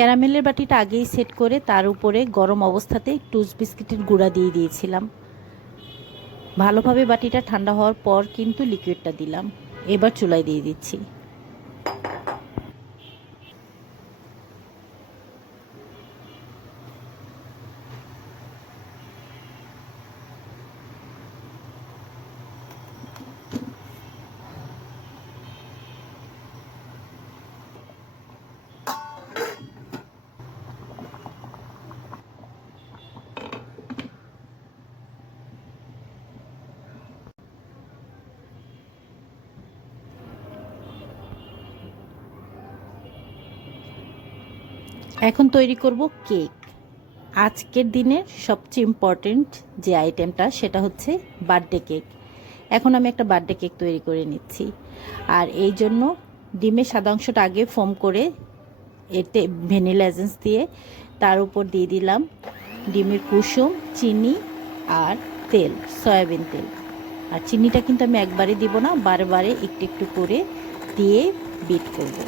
ক্যারামেলের বাটিটা আগেই সেট করে তার উপরে গরম অবস্থাতে টুস বিস্কিটের গুঁড়া দিয়ে দিয়েছিলাম। ভালোভাবে বাটিটা ঠান্ডা হওয়ার পর কিন্তু লিকুইডটা দিলাম। এবার চুলায় দিয়ে দিচ্ছি। এখন তৈরি করব কেক। আজকের দিনের সবচেয়ে ইম্পর্টেন্ট যে আইটেমটা সেটা হচ্ছে বার্থডে কেক এখন আমি একটা বার্থডে কেক তৈরি করে নিচ্ছি। আর এই জন্য ডিমের সাদা অংশটা আগে ফোম করে এতে ভ্যানিলা এজেন্স দিয়ে তার উপর দিয়ে দিলাম ডিমের কুসুম, চিনি আর তেল, সয়াবিন তেল। আর চিনিটা কিন্তু আমি একবারে দিব না বারে বারে একটু একটু করে দিয়ে বিট করব।